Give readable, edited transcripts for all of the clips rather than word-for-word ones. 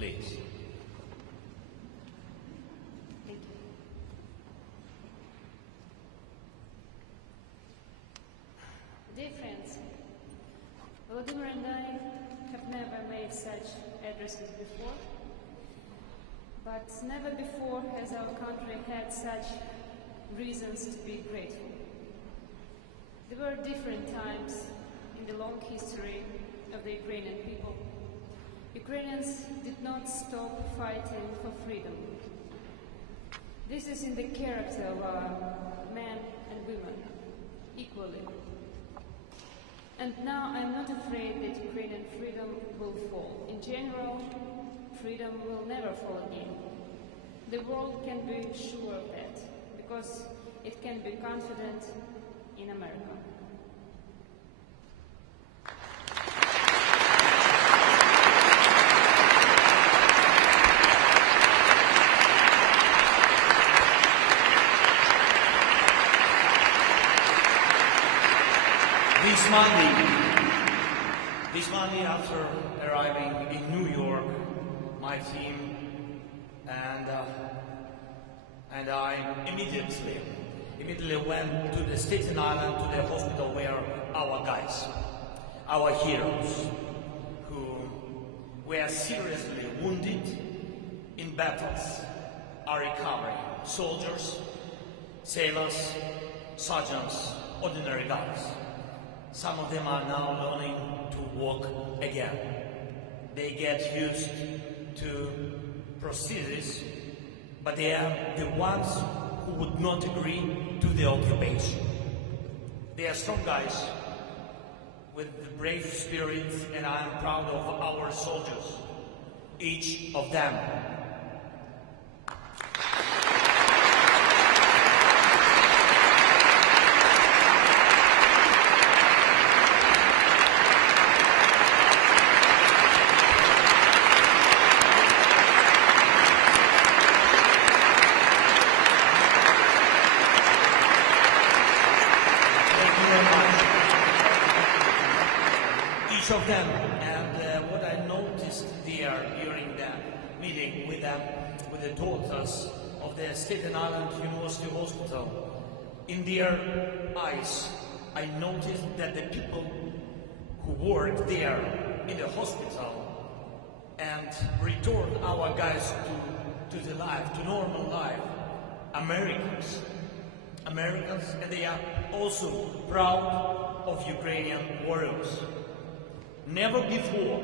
Please. Thank you. Dear friends, Volodymyr and I have never made such addresses before, but never before has our country had such reasons to be grateful. There were different times in the long history of the Ukrainian people. Ukrainians did not stop fighting for freedom. This is in the character of our men and women, equally. And now I'm not afraid that Ukrainian freedom will fall. In general, freedom will never fall again. The world can be sure of that, because it can be confident in America. This Monday, after arriving in New York, my team and I immediately went to the Staten Island, to the hospital where our guys, our heroes, who were seriously wounded in battles, are recovering. Soldiers, sailors, sergeants, ordinary guys. Some of them are now learning to walk again. They get used to prostheses, but they are the ones who would not agree to the occupation. They are strong guys with the brave spirit, and I am proud of our soldiers, each of them. Of them, and what I noticed there during that meeting with them, with the daughters of the Staten Island University Hospital, in their eyes, I noticed that the people who work there in the hospital and return our guys to the life, to normal life, Americans, and they are also proud of Ukrainian warriors. Never before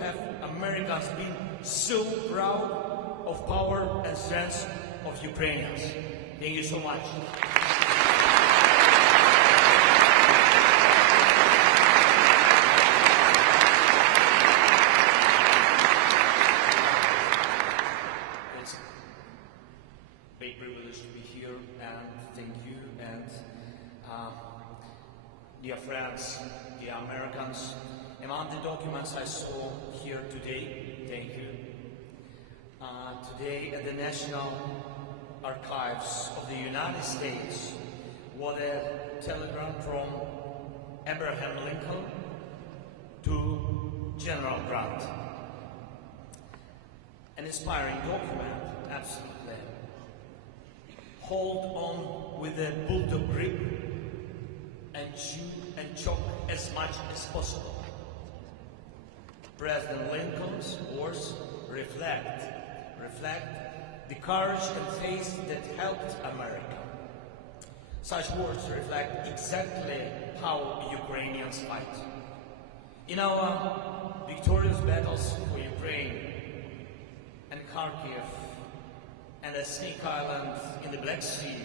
have Americans been so proud of power and strength of Ukrainians. Thank you so much. It's a big privilege to be here, and thank you. And dear friends, dear Americans, among the documents I saw here today, thank you, today at the National Archives of the United States was a telegram from Abraham Lincoln to General Grant. An inspiring document, absolutely. Hold on with a bulldog grip and chew and choke as much as possible. President Lincoln's words reflect the courage and faith that helped America. Such words reflect exactly how Ukrainians fight. In our victorious battles for Ukraine and Kharkiv and the Snake Island in the Black Sea,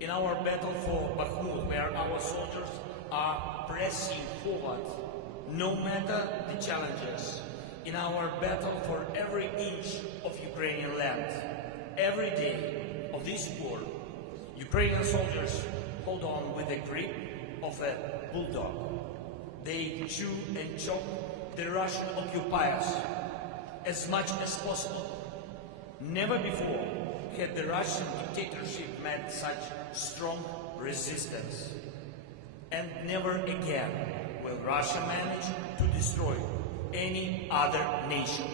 in our battle for Bakhmut, where our soldiers are pressing forward, no matter the challenges, in our battle for every inch of Ukrainian land, every day of this war, Ukrainian soldiers hold on with the grip of a bulldog. They chew and choke the Russian occupiers as much as possible. Never before had the Russian dictatorship met such strong resistance. And never again will Russia manage to destroy any other nation.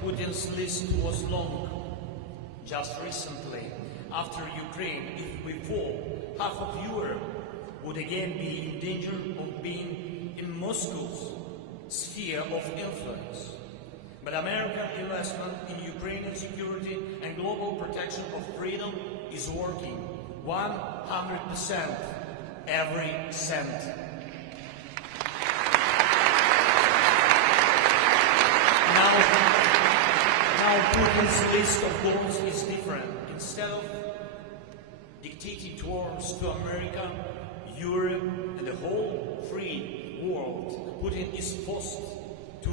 Putin's list was long. Just recently, after Ukraine, if we fall, half of Europe would again be in danger of being in Moscow's sphere of influence. But American investment in Ukrainian security and global protection of freedom is working 100%, every cent. Now Putin's list of goals is different. Instead of dictating terms to America, Europe, and the whole free world, Putin is forced to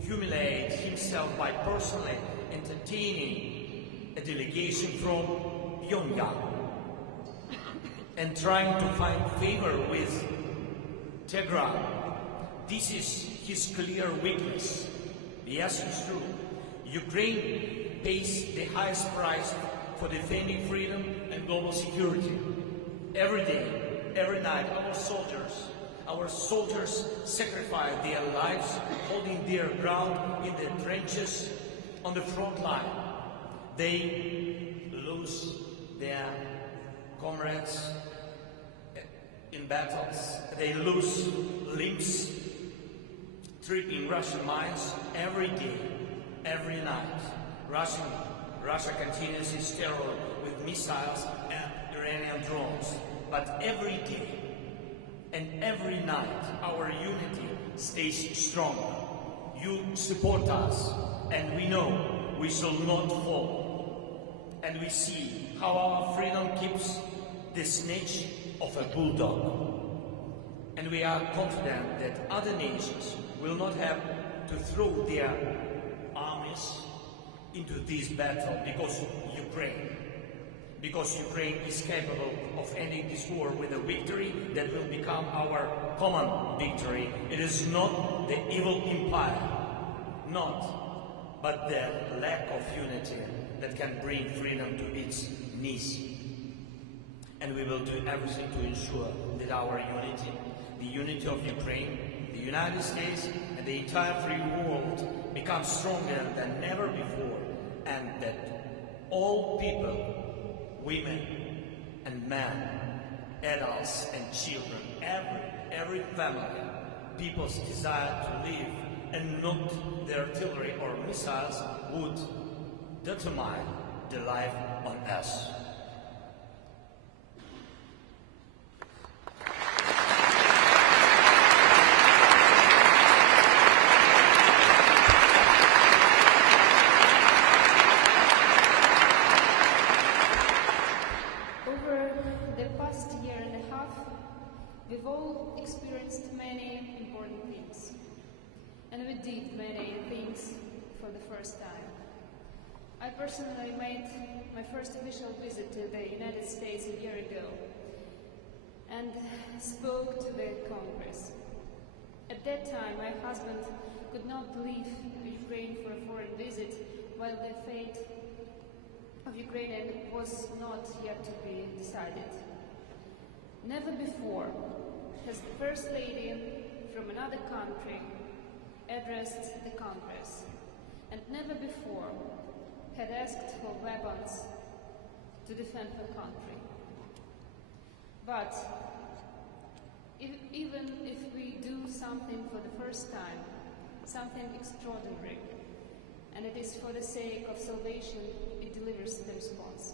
humiliate himself by personally entertaining a delegation from Pyongyang and trying to find favor with Tehran. This is his clear weakness. Yes, it's true. Ukraine pays the highest price for defending freedom and global security. Every day, every night, our soldiers sacrifice their lives holding their ground in the trenches on the front line. They lose their comrades in battles. They lose limbs tripping Russian mines every day, every night. Russia continues its terror with missiles and Iranian drones. But every day and every night, our unity stays strong. You support us, and we know we shall not fall. And we see how our freedom keeps the snitch of a bulldog. And we are confident that other nations will not have to throw their armies into this battle because Ukraine is capable of ending this war with a victory that will become our common victory. It is not the evil empire, but the lack of unity that can bring freedom to its knees. And we will do everything to ensure that our unity, the unity of Ukraine, the United States, and the entire free world become stronger than never before, and that all people, women and men, adults and children, every family, people's desire to live and not the artillery or missiles would determine the life on us. We've all experienced many important things, and we did many things for the first time. I personally made my first official visit to the United States a year ago and spoke to the Congress. At that time, my husband could not leave Ukraine for a foreign visit while the fate of Ukraine was not yet to be decided. Never before has the First Lady from another country addressed the Congress, and never before had asked for weapons to defend her country. But even if we do something for the first time, something extraordinary, and it is for the sake of salvation, it delivers the response.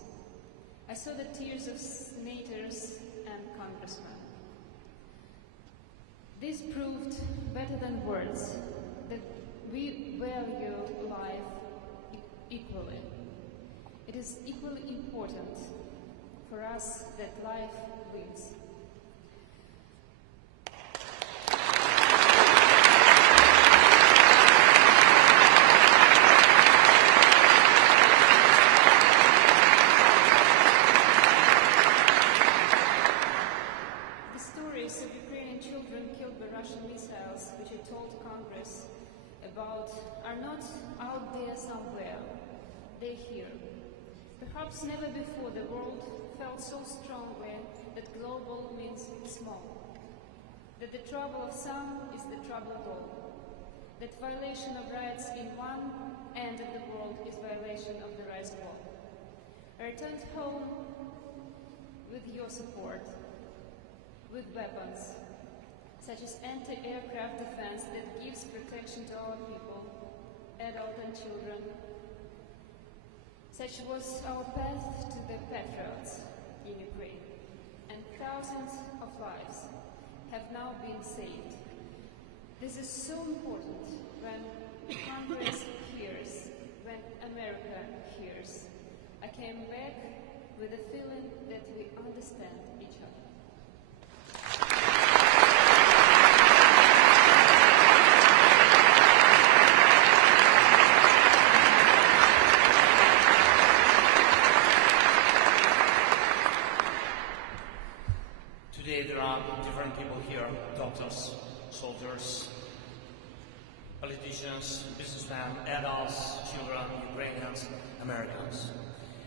I saw the tears of senators and congressmen. This proved better than words that we value life equally. It is equally important for us that life wins. are not out there somewhere. They're here. Perhaps never before the world felt so strongly that global means small, that the trouble of some is the trouble of all, that violation of rights in one end of the world is violation of the rights of all. I returned home with your support, with weapons, such as anti-aircraft defense that gives protection to our people, adults and children. Such was our path to the patriots in Ukraine, and thousands of lives have now been saved. This is so important when Congress hears, when America hears. I came back with a feeling that we understand each other. Today there are different people here, doctors, soldiers, politicians, businessmen, adults, children, Ukrainians, Americans.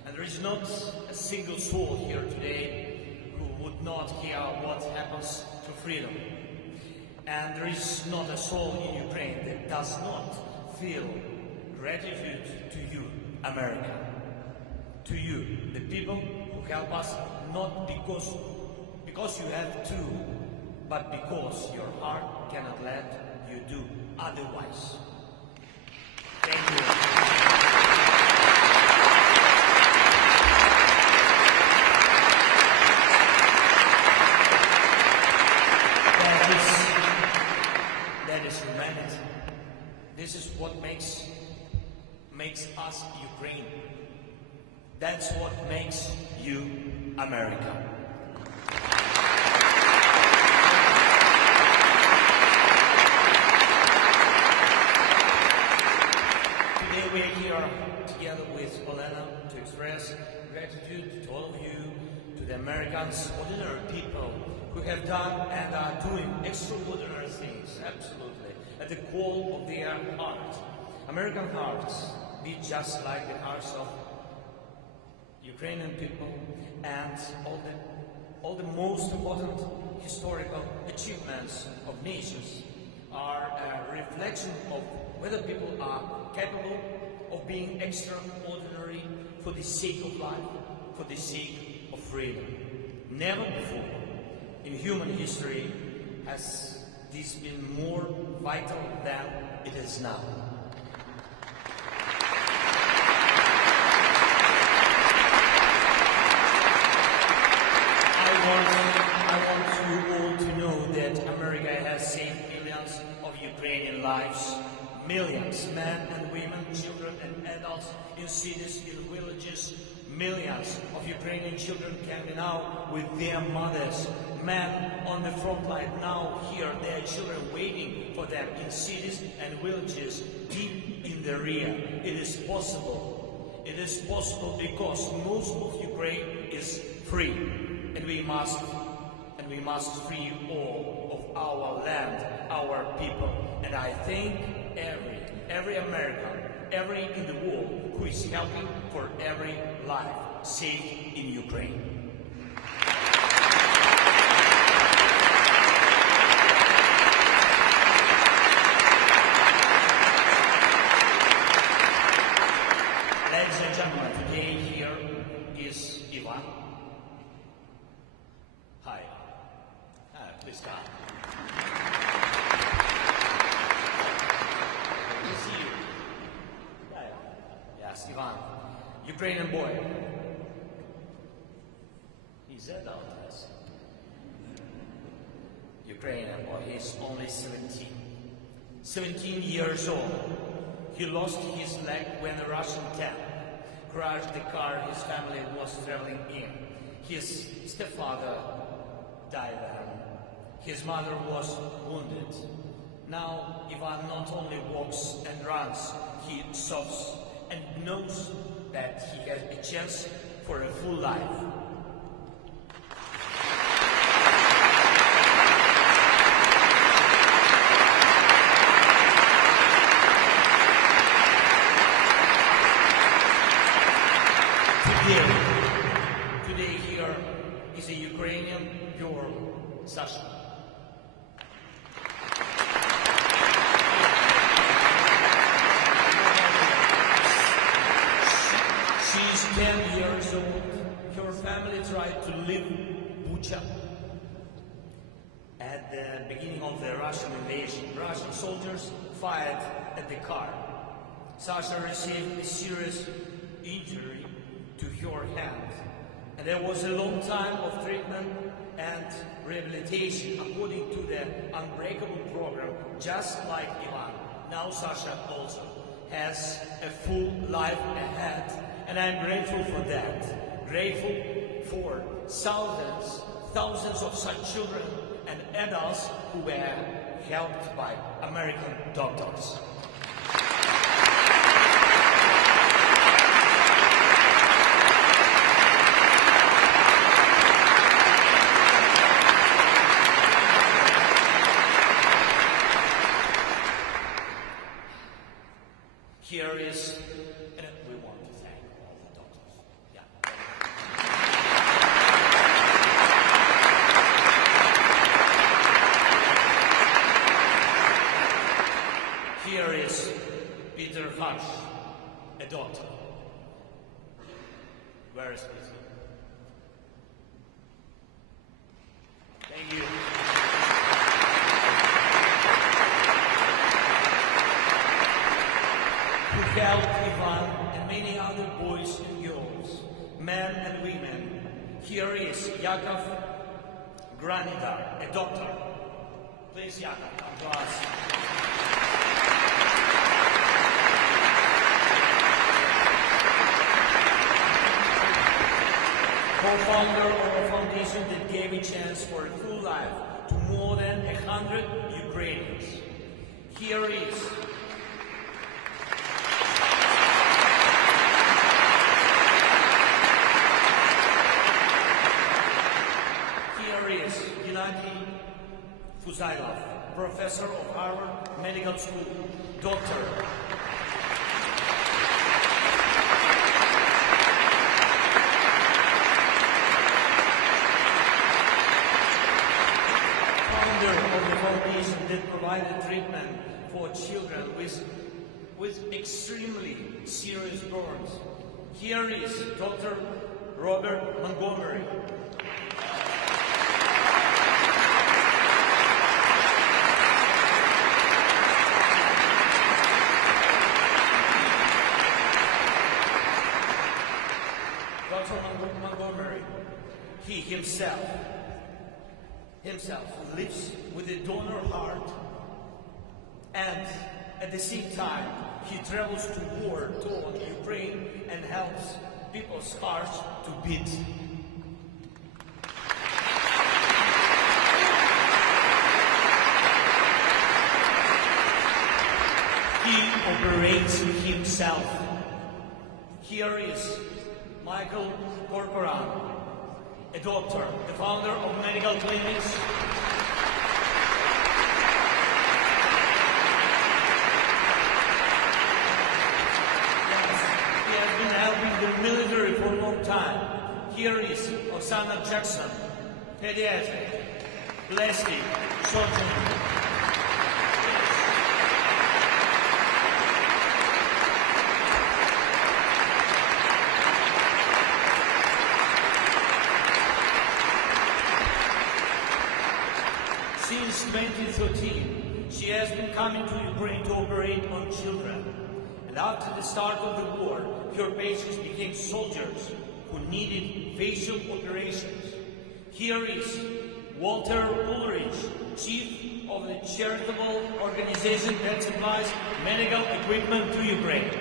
And there is not a single soul here today who would not hear what happens to freedom. And there is not a soul in Ukraine that does not feel gratitude to you, America. To you, the people who help us, not because you have to, but because your heart cannot let you do otherwise. Thank you. That is humanity. This is what makes us Ukraine. That's what makes you America. We are here together with Olena to express gratitude to all of you, to the Americans, ordinary people who have done and are doing extraordinary things, absolutely, at the core of their heart. American hearts beat just like the hearts of Ukrainian people, and all the most important historical achievements of nations are a reflection of whether people are capable of being extraordinary for the sake of life, for the sake of freedom. Never before in human history has this been more vital than it is now. I want you all to know that America has saved millions of Ukrainian lives. Millions, men and women, children and adults in cities, in villages. Millions of Ukrainian children coming out with their mothers. Men on the front line now here, their children waiting for them in cities and villages, deep in the rear. It is possible. It is possible because most of Ukraine is free, and we must free all of our land, our people. And I thank every American, every in the world who is helping for every life saved in Ukraine. Ladies and gentlemen, today here is Ivan. Hi. Please come. Yes, Ivan, Ukrainian boy. He's adult, yes. Ukrainian boy, he's only 17. 17 years old. He lost his leg when a Russian tank crashed the car his family was traveling in. His stepfather died then. His mother was wounded. Now Ivan not only walks and runs, he sobs and knows that he has a chance for a full life. the Ukrainian girl, Sasha. She's 10 years old. Her family tried to leave Bucha at the beginning of the Russian invasion. Russian soldiers fired at the car. Sasha received a serious injury to her hand, and there was a long time of treatment and rehabilitation according to the Unbreakable program, just like Ivan. Now Sasha also has a full life ahead, and I'm grateful for that. Grateful for thousands of such children and adults who were helped by American doctors. Here is, and we want to thank all the doctors. Yeah. Here is Peter Hush, a doctor. Where is Peter? Thank you. Who helped Ivan and many other boys and girls, men and women. Here is Yakov Granidar, a doctor. Please, Yakov, come to us. Co-founder of a foundation that gave a chance for a full life to more than 100 Ukrainians. Here is Gennady Fuzailov, professor of Harvard Medical School, doctor. Founder of the foundation that provided treatment for children with extremely serious burns. Here is Dr. Robert Montgomery. Montgomery, he himself lives with a donor heart, and at the same time he travels to war-torn Ukraine and helps people's hearts to beat. He operates himself. Here is Michael Corcoran, a doctor, the founder of medical clinics. Yes, he has been helping the military for a long time. Here is Oksana Jackson, pediatric, plastic surgeon. Since 2013, she has been coming to Ukraine to operate on children. And after the start of the war, her patients became soldiers who needed facial operations. Here is Walter Ulrich, chief of the charitable organization that supplies medical equipment to Ukraine.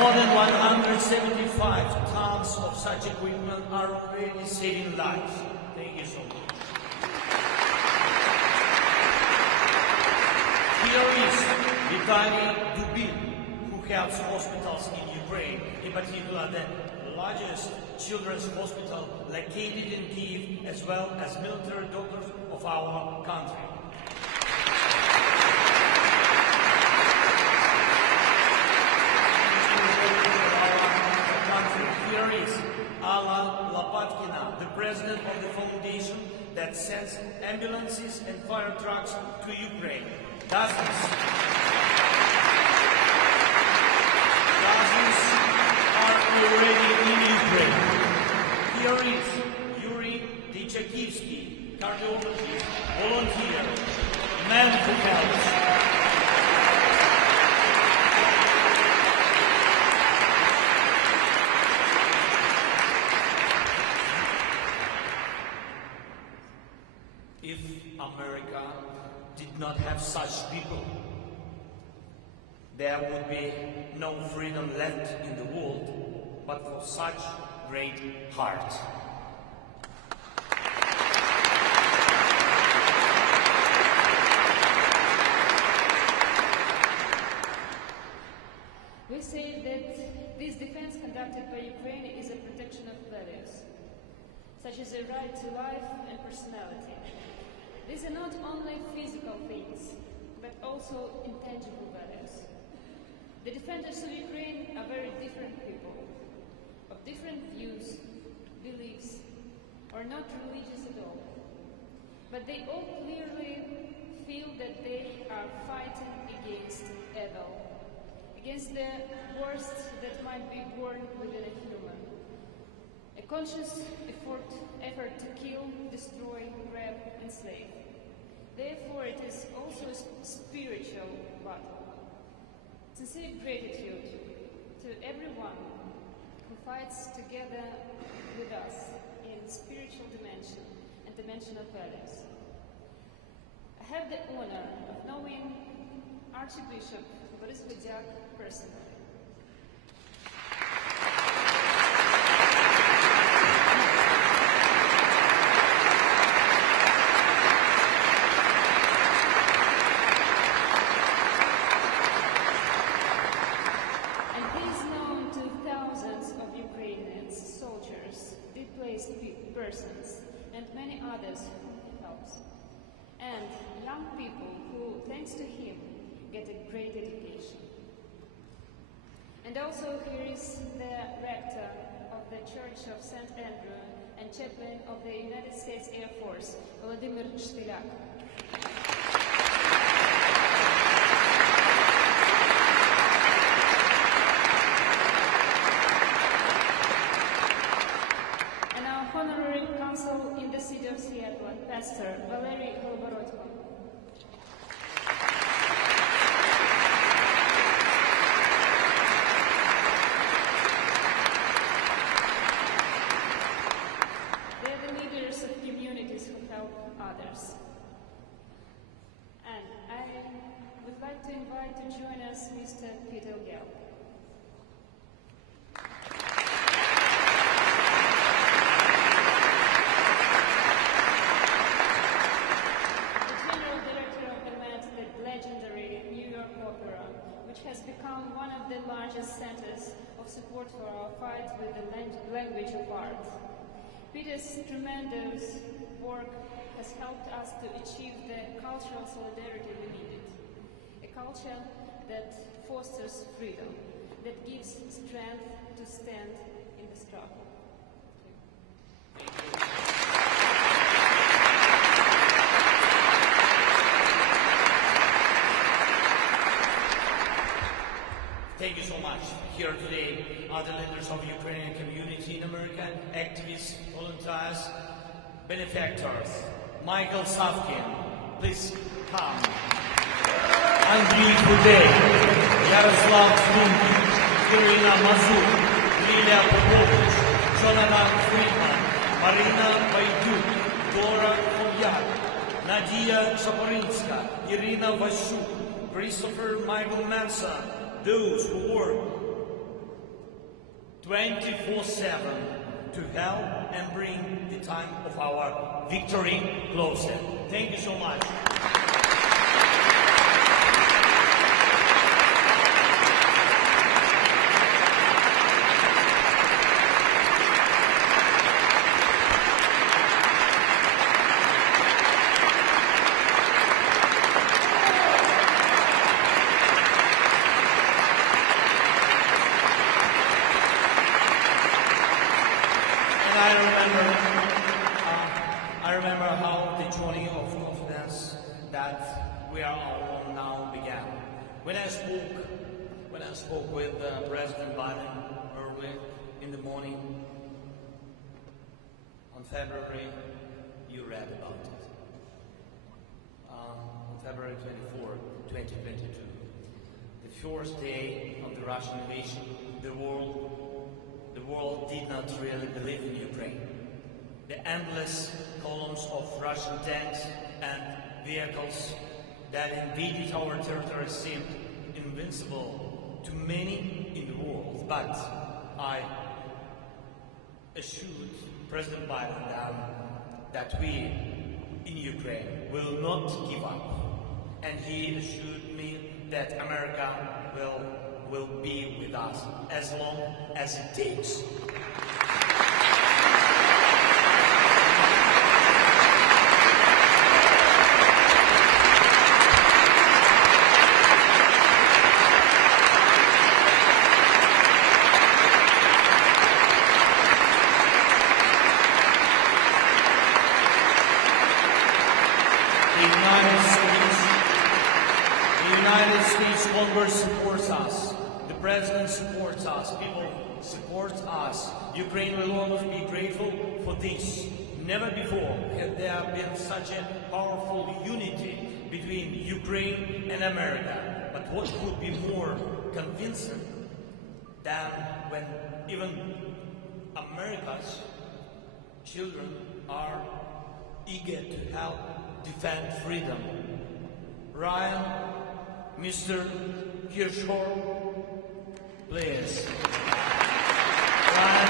More than 175 tons of such equipment are already saving lives. Thank you so much. Here is Vitaly Dubin, who helps hospitals in Ukraine, in particular the largest children's hospital located in Kyiv, as well as military doctors of our country. Lopatkina, the president of the foundation that sends ambulances and fire trucks to Ukraine. Dozens are already in Ukraine. Here is Yuri Dichakivsky, cardiologist, volunteer, man who helps. If America did not have such people, there would be no freedom left in the world, but for such great hearts. We say that this defense conducted by Ukraine is a protection of values, such as the right to life and personality. These are not only physical things, but also intangible values. The defenders of Ukraine are very different people, of different views, beliefs, or not religious at all. But they all clearly feel that they are fighting against evil, against the worst that might be born within a human. A conscious effort to kill, destroy, grab, enslave. Therefore, it is also a spiritual battle. Sincere gratitude to everyone who fights together with us in spiritual dimension and dimension of values. I have the honor of knowing Archbishop Boris Budyak personally. Persons and many others who helps, and young people who, thanks to him, get a great education. And also here is the rector of the Church of St. Andrew and chaplain of the United States Air Force, Volodymyr Zelenskyy. In the city of Seattle, Pastor Valery Kolborodko. They are the leaders of communities who help others. And I would like to invite to join us Mr. Peter Gell. Has become one of the largest centers of support for our fight with the language of art. Peter's tremendous work has helped us to achieve the cultural solidarity we needed, a culture that fosters freedom, that gives strength to stand in the struggle. Thank you so much. Here today are the leaders of the Ukrainian community in America, activists, volunteers, benefactors. Michael Savkin, please come. Andriy Budey, Yaroslav Slunkin, Irina Mazur, Lilia Popovich, Jonathan Friedman, Marina Bayduk, Dora Kovyak, Nadia Zaporinska, Irina Vashuk, Christopher Michael Manson, those who work 24/7 to help and bring the time of our victory closer. Thank you so much. I remember I remember how the journey of confidence that we are on now began. When I spoke with President Biden early in the morning on February, you read about it. On February 24, 2022, the first day of the Russian invasion, the world did not really believe in Ukraine. The endless columns of Russian tanks and vehicles that invaded our territory seemed invincible to many in the world. But I assured President Biden that we in Ukraine will not give up. And he assured me that America will be with us as long as it takes. The United States Congress supports us. The President supports us. People support us. Ukraine will always be grateful for this. Never before had there been such a powerful unity between Ukraine and America. But what could be more convincing than when even America's children are eager to help defend freedom. Ryan, Mr. Kirchhoff, please. Ryan,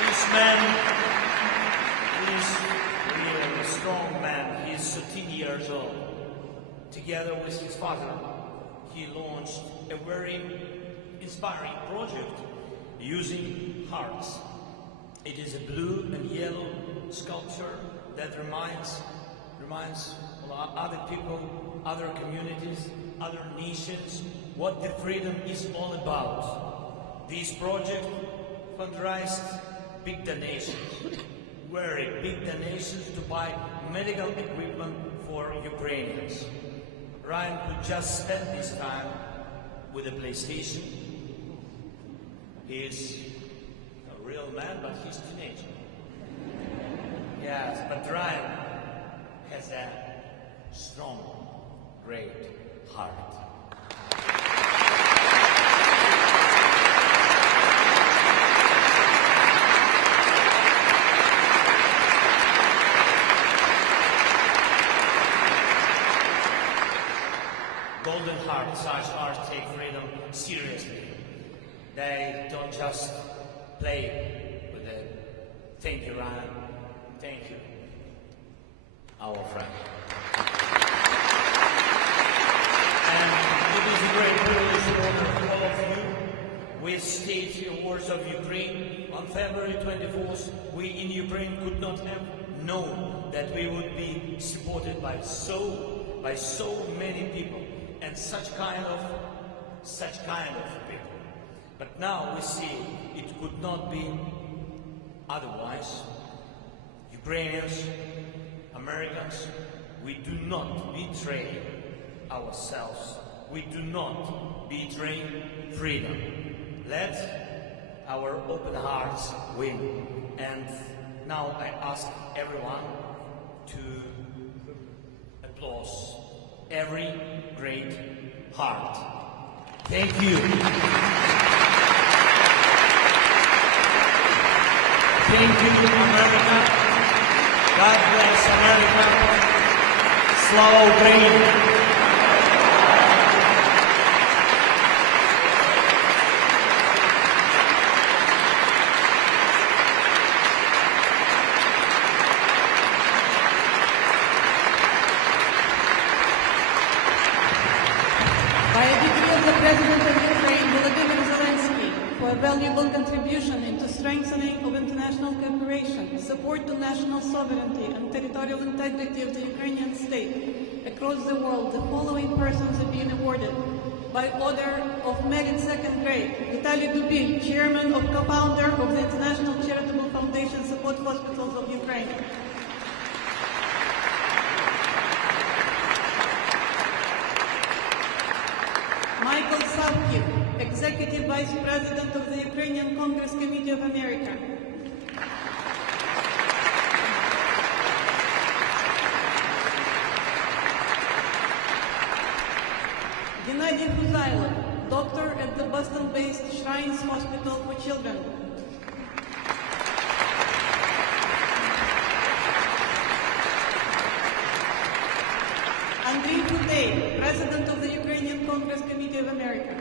this man is really a strong man. He is 13 years old. Together with his father, he launched a very inspiring project using hearts. It is a blue and yellow sculpture that reminds other people, other communities, other nations what the freedom is all about. This project fundraised big donations, very big donations to buy medical equipment for Ukrainians. Ryan could just spend this time with a PlayStation. He is a real man, but he's a teenager. Yes, but Ryan has a strong, great heart. Golden hearts, such hearts take freedom seriously. They don't just play with it. Thank you, Ryan. Thank you, our friend. And it is a great privilege to honor all of you with State Awards of Ukraine. On February 24th, we in Ukraine could not have known that we would be supported by so many people and such kind of people. But now we see it could not be otherwise. Ukrainians, Americans, we do not betray ourselves. We do not betray freedom. Let our open hearts win. And now I ask everyone to applaud every great heart. Thank you. Thank you, America. God bless America. Slava Ukraini. By a decree of the President of Ukraine, Volodymyr Zelenskyy, for a valuable contribution into strengthening of international cooperation, support to national sovereignty and territorial integrity of the Ukrainian state across the world, the following persons have been awarded: by order of merit second grade, Vitaly Dubil, chairman of co-founder of the International Charitable Foundation Support Hospitals of Ukraine. Michael Savkiv, Executive Vice President of the Ukrainian Congress Committee of America. Gennady Huzailov, doctor at the Boston-based Shrines Hospital for Children. Andriy Futey, President of the Ukrainian Congress Committee of America.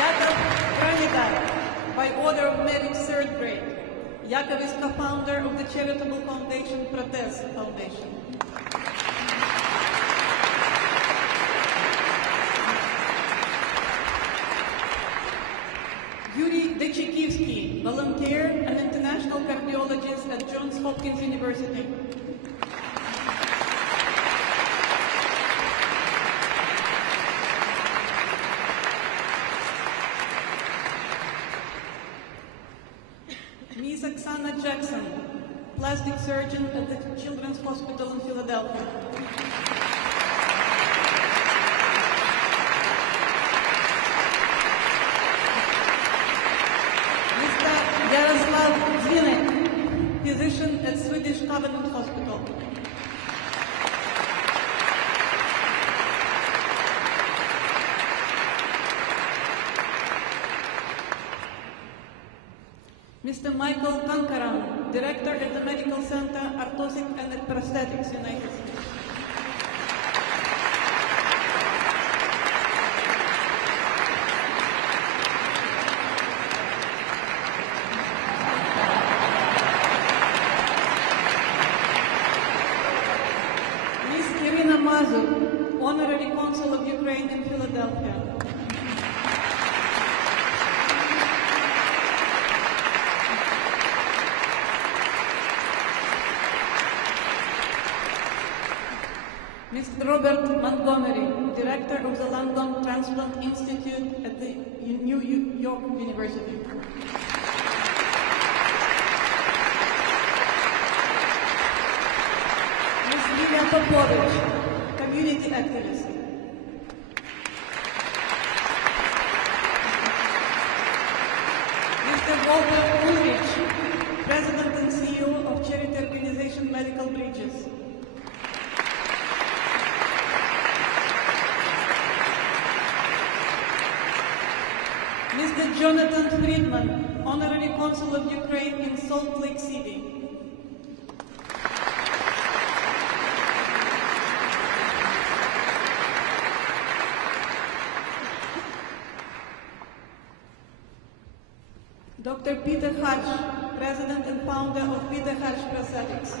Yakov Granidar, by order of merit third grade. Yakov is co-founder of the charitable foundation Protez Foundation. Yuri Dechikivsky, volunteer and international cardiologist at Johns Hopkins University. Ms. Oksana Jackson, plastic surgeon at the Children's Hospital in Philadelphia. Mr. Yaroslav Zvinek, physician at Swedish Covenant Hospital. Mr. Michael Kankaran, Director at the Medical Center, Orthotic and Prosthetics, United States. Ms. Irina Mazur, Honorary Consul of Ukraine in Philadelphia. Mr. Robert Montgomery, Director of the London Transplant Institute at the New York University. Ms. Lilia Popovich, community activist. Mr. Walter Ulrich, President and CEO of charity organization Medical Bridges. Mr. Jonathan Friedman, Honorary Consul of Ukraine in Salt Lake City. Dr. Peter Hatch, President and founder of Peter Hatch Prosthetics.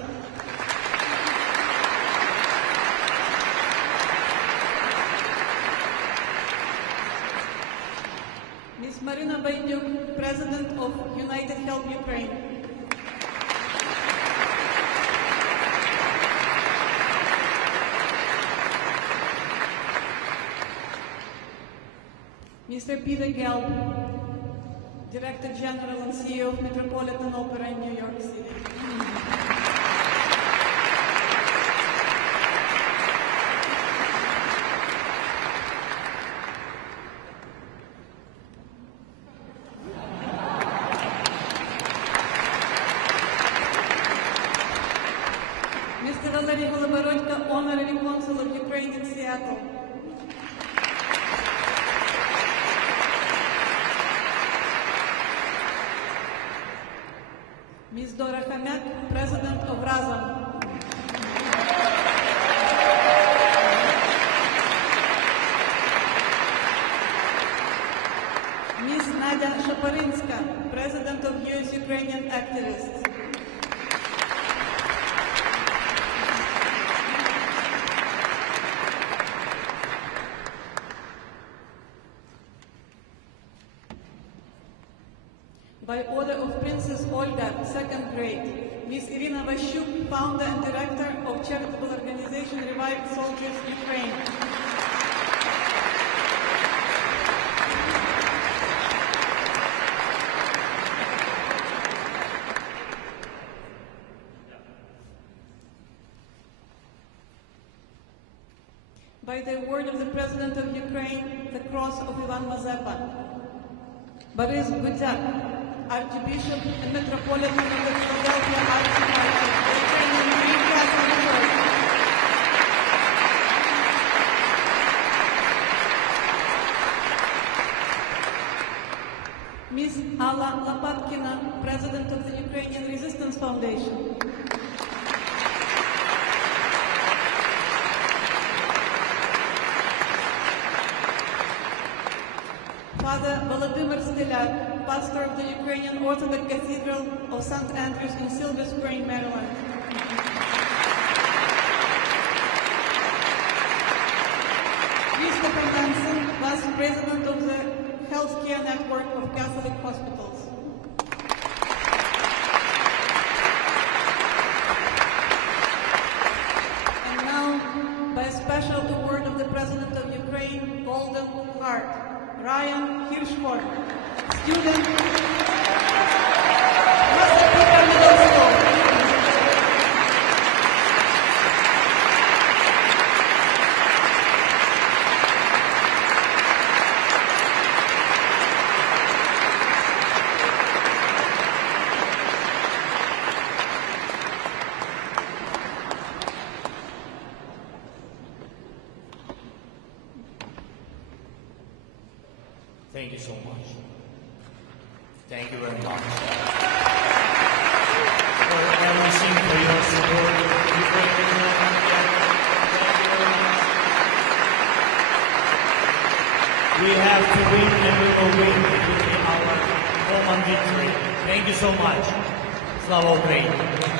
Ms. Marina Baidyuk, President of United Help Ukraine. Mr. Peter Gelb, Director General and CEO of Metropolitan Opera in New York City. Mr. Valery Holoborodko, Honorary Consul of Ukraine in Seattle. Ms. Dora Khamyak, President of Razom. Ms. Nadia Shaporinska, President of U.S. Ukrainian Activists. By order of Princess Olga, second grade, Ms. Irina Vashuk, founder and director of charitable organization Revived Soldiers Ukraine. By the award of the President of Ukraine, the Cross of Ivan Mazepa. Boris Gudyak, Archbishop and Metropolitan of the Philadelphia Archdiocese, the Ukrainian Ukraine Caucus. Ms. Alla Lopatkina, President of the Ukrainian Resistance Foundation. Father Volodymyr Zelenskyy, pastor of the Ukrainian Orthodox Cathedral of St. Andrews in Silver Spring, Maryland. Christopher Manson, Vice President of the Healthcare Network of Catholic Hospitals. And now, by a special award of the President of Ukraine, Golden Heart, Ryan Hirschford, student, Massapequa Middle School. Thank you so much. Thank you very much for everything, for your support. We have to win and we will win. It will be our common victory. Thank you so much. Slava Ukraini!